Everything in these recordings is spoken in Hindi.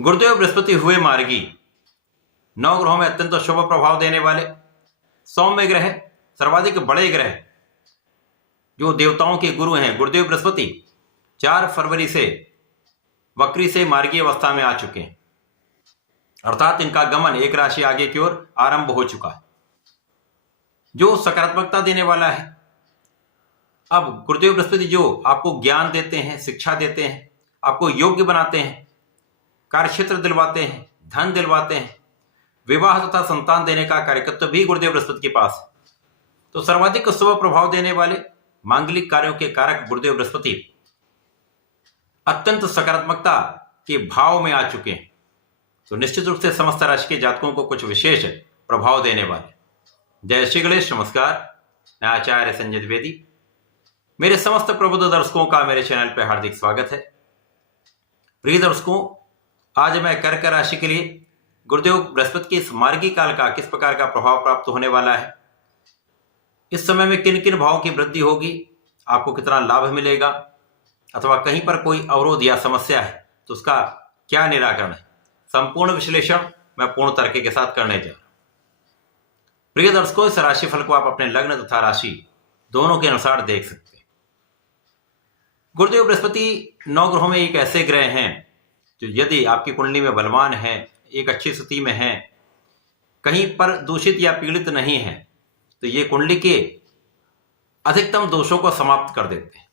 गुरुदेव बृहस्पति हुए मार्गी। नौ ग्रहों में अत्यंत शुभ प्रभाव देने वाले सौम्य ग्रह, सर्वाधिक बड़े ग्रह, जो देवताओं के गुरु हैं गुरुदेव बृहस्पति 4 फरवरी से वक्री से मार्गी अवस्था में आ चुके हैं, अर्थात इनका गमन एक राशि आगे की ओर आरंभ हो चुका है, जो सकारात्मकता देने वाला है। अब गुरुदेव बृहस्पति जो आपको ज्ञान देते हैं, शिक्षा देते हैं, आपको योग्य बनाते हैं, कार्यक्षेत्र दिलवाते हैं, धन दिलवाते हैं, विवाह तथा संतान देने का कार्यकत्व भी गुरुदेव बृहस्पति के पास है। तो सर्वाधिक शुभ प्रभाव देने वाले मांगलिक कार्यों के कारक गुरुदेव बृहस्पति अत्यंत सकारात्मकता के भाव में आ चुके हैं, तो निश्चित रूप से समस्त राशि के जातकों को कुछ विशेष प्रभाव देने वाले। जय श्री गणेश। नमस्कार, मैं आचार्य संजय द्विवेदी। मेरे समस्त प्रबुद्ध दर्शकों का मेरे चैनल पर हार्दिक स्वागत है। प्रिय दर्शकों, आज मैं कर्क राशि के लिए गुरुदेव बृहस्पति के इस मार्गी काल का किस प्रकार का प्रभाव प्राप्त होने वाला है, इस समय में किन किन भावों की वृद्धि होगी, आपको कितना लाभ मिलेगा, अथवा कहीं पर कोई अवरोध या समस्या है तो उसका क्या निराकरण है, संपूर्ण विश्लेषण मैं पूर्ण तर्क के साथ करने जा रहा हूं। प्रिय दर्शकों, इस राशिफल को आप अपने लग्न तथा राशि दोनों के अनुसार देख सकते हैं। गुरुदेव बृहस्पति 9 ग्रहों में एक ऐसे ग्रह हैं जो यदि आपकी कुंडली में बलवान है, एक अच्छी स्थिति में है, कहीं पर दूषित या पीड़ित नहीं है, तो ये कुंडली के अधिकतम दोषों को समाप्त कर देते हैं।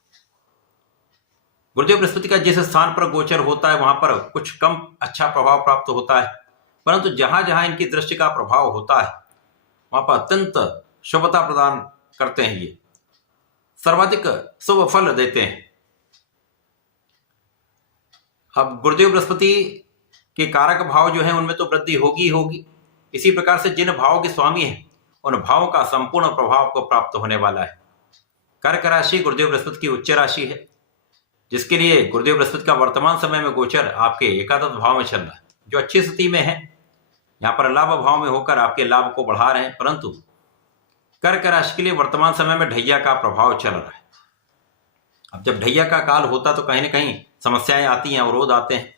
गुरुदेव बृहस्पति का जिस स्थान पर गोचर होता है वहां पर कुछ कम अच्छा प्रभाव प्राप्त होता है, परंतु जहां जहां इनकी दृष्टि का प्रभाव होता है वहां पर अत्यंत शुभता प्रदान करते हैं, ये सर्वाधिक शुभ फल देते हैं। अब गुरुदेव बृहस्पति के कारक भाव जो हैं उनमें तो वृद्धि होगी होगी, इसी प्रकार से जिन भावों के स्वामी हैं उन भावों का संपूर्ण प्रभाव को प्राप्त होने वाला है। कर्क राशि गुरुदेव बृहस्पति की उच्च राशि है, जिसके लिए गुरुदेव बृहस्पति का वर्तमान समय में गोचर आपके एकादश भाव में चल रहा है, जो अच्छी स्थिति में है। यहाँ पर लाभ भाव में होकर आपके लाभ को बढ़ा रहे हैं, परंतु कर्क राशि के लिए वर्तमान समय में ढैया का प्रभाव चल रहा है। अब जब ढैया का काल होता तो कहीं ना कहीं समस्याएं आती हैं, अवरोध आते हैं।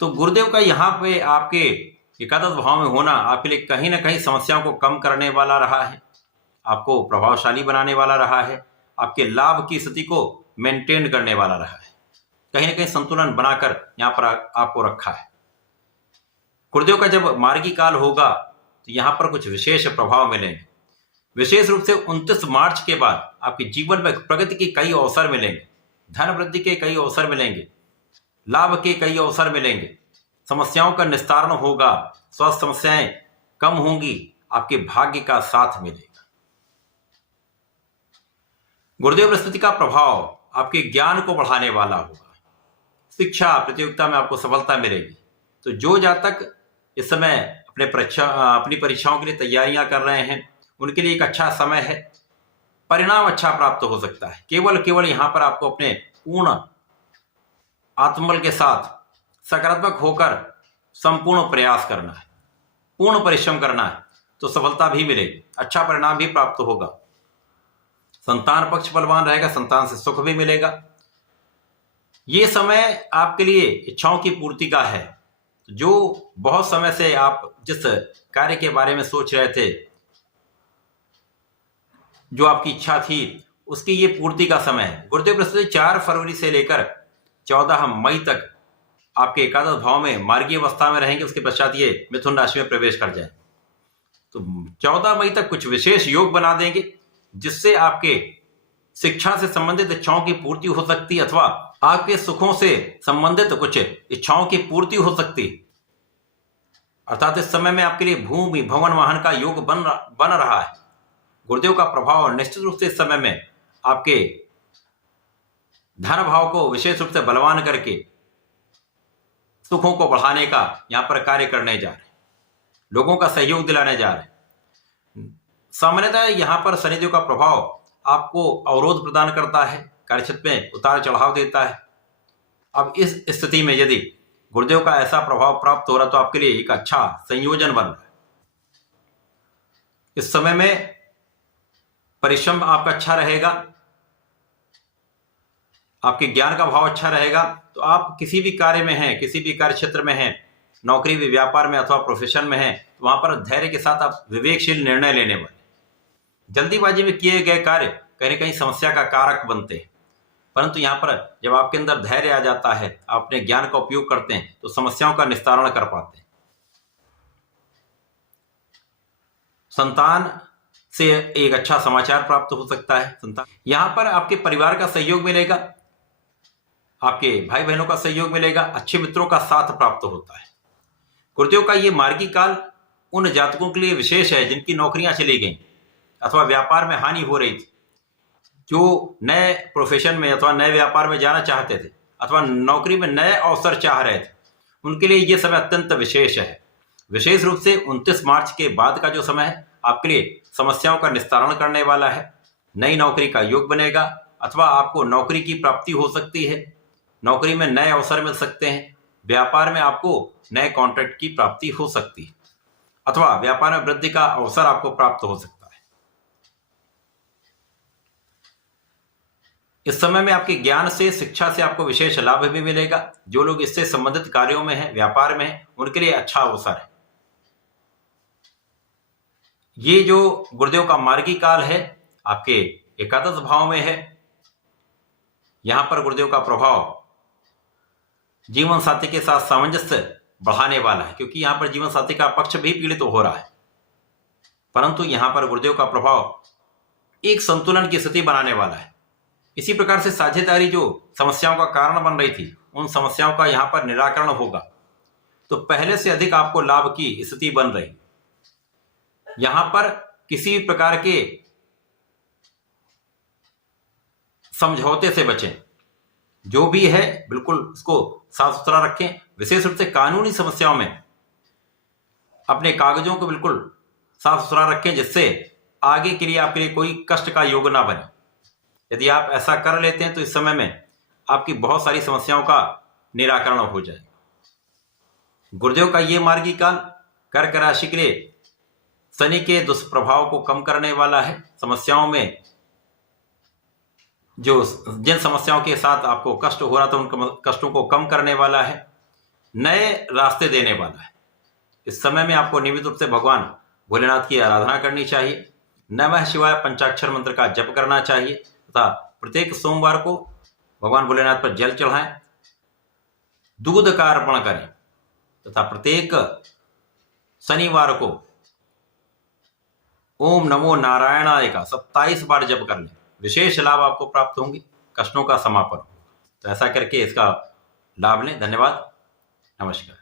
तो गुरुदेव का यहाँ पे आपके एकादश भाव में होना आपके लिए कहीं ना कहीं समस्याओं को कम करने वाला रहा है, आपको प्रभावशाली बनाने वाला रहा है, आपके लाभ की स्थिति को मेंटेन करने वाला रहा है, कहीं ना कहीं संतुलन बनाकर यहाँ पर आपको रखा है। गुरुदेव का जब मार्गी काल होगा तो यहाँ पर कुछ विशेष प्रभाव मिलेंगे। विशेष रूप से 29 मार्च के बाद आपके जीवन में प्रगति के कई अवसर मिलेंगे, धन वृद्धि के कई अवसर मिलेंगे, लाभ के कई अवसर मिलेंगे, समस्याओं का निस्तारण होगा, स्वास्थ्य समस्याएं कम होंगी, आपके भाग्य का साथ मिलेगा। गुरुदेव बृहस्पति का प्रभाव आपके ज्ञान को बढ़ाने वाला होगा, शिक्षा प्रतियोगिता में आपको सफलता मिलेगी। तो जो जातक इस समय अपनी परीक्षाओं के लिए तैयारियां कर रहे हैं उनके लिए एक अच्छा समय है, परिणाम अच्छा प्राप्त हो सकता है। केवल यहाँ पर आपको अपने पूर्ण आत्मबल के साथ सकारात्मक होकर संपूर्ण प्रयास करना है, पूर्ण परिश्रम करना है, तो सफलता भी मिलेगी, अच्छा परिणाम भी प्राप्त होगा। संतान पक्ष बलवान रहेगा, संतान से सुख भी मिलेगा। ये समय आपके लिए इच्छाओं की पूर्ति का है। जो बहुत समय से आप जिस कार्य के बारे में सोच रहे थे, जो आपकी इच्छा थी, उसकी ये पूर्ति का समय है। गुरुदेव बृहस्पति 4 फरवरी से लेकर 14 मई तक आपके एकादश भाव में मार्गी अवस्था में रहेंगे। उसके पश्चात ये मिथुन राशि में प्रवेश कर जाए, तो 14 मई तक कुछ विशेष योग बना देंगे, जिससे आपके शिक्षा से संबंधित इच्छाओं की पूर्ति हो सकती है, अथवा आपके सुखों से संबंधित कुछ इच्छाओं की पूर्ति हो सकती है। अर्थात इस समय में आपके लिए भूमि भवन वाहन का योग बन रहा है। गुरुदेव का प्रभाव निश्चित रूप से इस समय में आपके धन भाव को विशेष रूप से बलवान करके सुखों को बढ़ाने का यहां पर कार्य करने जा रहे हैं, लोगों का सहयोग दिलाने जा रहे हैं। सामान्यतः यहां पर शनिदेव का प्रभाव आपको अवरोध प्रदान करता है, कार्यक्षेत्र में उतार चढ़ाव देता है। अब इस स्थिति में यदि गुरुदेव का ऐसा प्रभाव प्राप्त हो रहा तो आपके लिए एक अच्छा संयोजन बन रहा है। इस समय में परिश्रम आपका अच्छा रहेगा, आपके ज्ञान का भाव अच्छा रहेगा तो आप किसी भी कार्य में हैं, किसी भी कार्य क्षेत्र में हैं, नौकरी भी, व्यापार में अथवा प्रोफेशन में हैं, तो वहां पर धैर्य के साथ आप विवेकशील निर्णय लेने वाले। जल्दीबाजी में किए गए कार्य कहीं न कहीं समस्या का कारक बनते हैं, परंतु यहाँ पर जब आपके अंदर धैर्य आ जाता है, आप अपने ज्ञान का उपयोग करते हैं तो समस्याओं का निस्तारण कर पाते हैं। संतान से एक अच्छा समाचार प्राप्त हो सकता है। संतान यहाँ पर आपके परिवार का सहयोग मिलेगा, आपके भाई बहनों का सहयोग मिलेगा, अच्छे मित्रों का साथ प्राप्त होता है। गुरुदेव का ये मार्गी काल उन जातकों के लिए विशेष है जिनकी नौकरियां चली गई अथवा व्यापार में हानि हो रही थी, जो नए प्रोफेशन में अथवा नए व्यापार में जाना चाहते थे अथवा नौकरी में नए अवसर चाह रहे थे, उनके लिए ये समय अत्यंत विशेष है। विशेष रूप से 29 मार्च के बाद का जो समय है आपके लिए समस्याओं का निस्तारण करने वाला है। नई नौकरी का योग बनेगा अथवा आपको नौकरी की प्राप्ति हो सकती है, नौकरी में नए अवसर मिल सकते हैं, व्यापार में आपको नए कॉन्ट्रैक्ट की प्राप्ति हो सकती है अथवा व्यापार में वृद्धि का अवसर आपको प्राप्त हो सकता है। इस समय में आपके ज्ञान से, शिक्षा से आपको विशेष लाभ भी मिलेगा। जो लोग इससे संबंधित कार्यों में हैं, व्यापार में हैं, उनके लिए अच्छा अवसर है। ये जो गुरुदेव का मार्गी काल है आपके एकादश भाव में है। यहां पर गुरुदेव का प्रभाव जीवन साथी के साथ सामंजस्य बढ़ाने वाला है, क्योंकि यहां पर जीवन साथी का पक्ष भी पीड़ित हो रहा है, परंतु यहां पर गुरुदेव का प्रभाव एक संतुलन की स्थिति बनाने वाला है। इसी प्रकार से साझेदारी जो समस्याओं का कारण बन रही थी, उन समस्याओं का यहां पर निराकरण होगा, तो पहले से अधिक आपको लाभ की स्थिति बन रही। यहां पर किसी भी प्रकार के समझौते से बचें, जो भी है बिल्कुल उसको साफ सुथरा रखें। विशेष रूप से कानूनी समस्याओं में अपने कागजों को बिल्कुल साफ सुथरा रखें, जिससे आगे के लिए आपके लिए कोई कष्ट का योग ना बने। यदि आप ऐसा कर लेते हैं तो इस समय में आपकी बहुत सारी समस्याओं का निराकरण हो जाएगा। गुरुदेव का ये मार्गी काल कर्क राशि के लिए शनि के दुष्प्रभाव को कम करने वाला है। समस्याओं में जिन समस्याओं के साथ आपको कष्ट हो रहा था, उन कष्टों को कम करने वाला है, नए रास्ते देने वाला है। इस समय में आपको नियमित रूप से भगवान भोलेनाथ की आराधना करनी चाहिए, नमः शिवाय पंचाक्षर मंत्र का जप करना चाहिए तथा प्रत्येक सोमवार को भगवान भोलेनाथ पर जल चढ़ाएं, दूध का अर्पण करें तथा प्रत्येक शनिवार को ओम नमो नारायणाय का 27 बार जप कर लें। विशेष लाभ आपको प्राप्त होंगे, कष्टों का समापन होगा। तो ऐसा करके इसका लाभ लें। धन्यवाद, नमस्कार।